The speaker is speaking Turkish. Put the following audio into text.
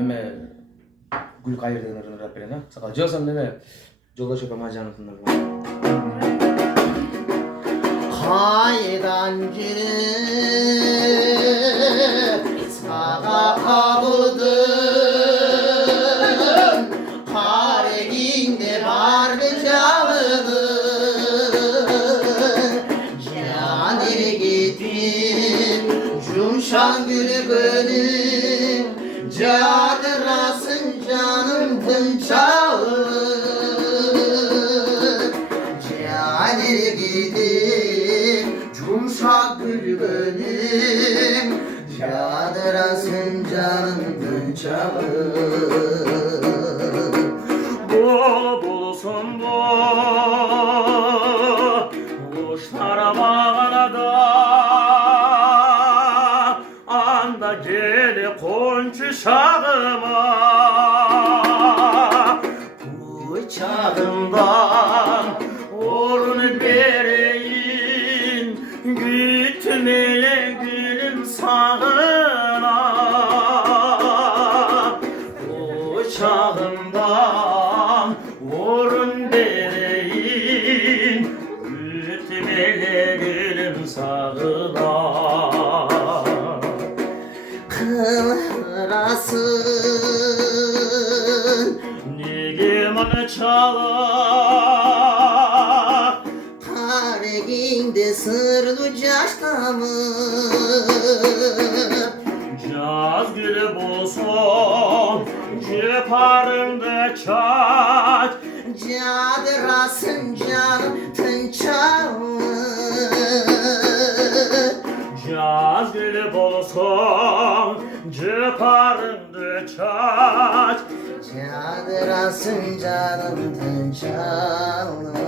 Эме гүл кайырдын ырап берем а. Сага жосом неме жолдош эпе мажанытындар. Kaydan girip sağa kavudum Kareginde vardı canını Canire gittim Cumşan gülü gönül Cadırasın canım tınçağı Canire gittim Cumşak gülü gönül Cadırasın canım tınçağı Bol bulsun bu kuşlar bağlarda anda geli konçu şağıma bıçağından orun bereyin gitmeye gülüm sağına bıçağından orun bereyin gitmeye gülüm sağına Kıvrasın Negim çalar Kareginde sırlı caştamır Caz gülü bulsun Ceparında çat Cadırasın canım tınçağı Caz gülü bulsun Ceparında çat Cadırasın canım tınçağı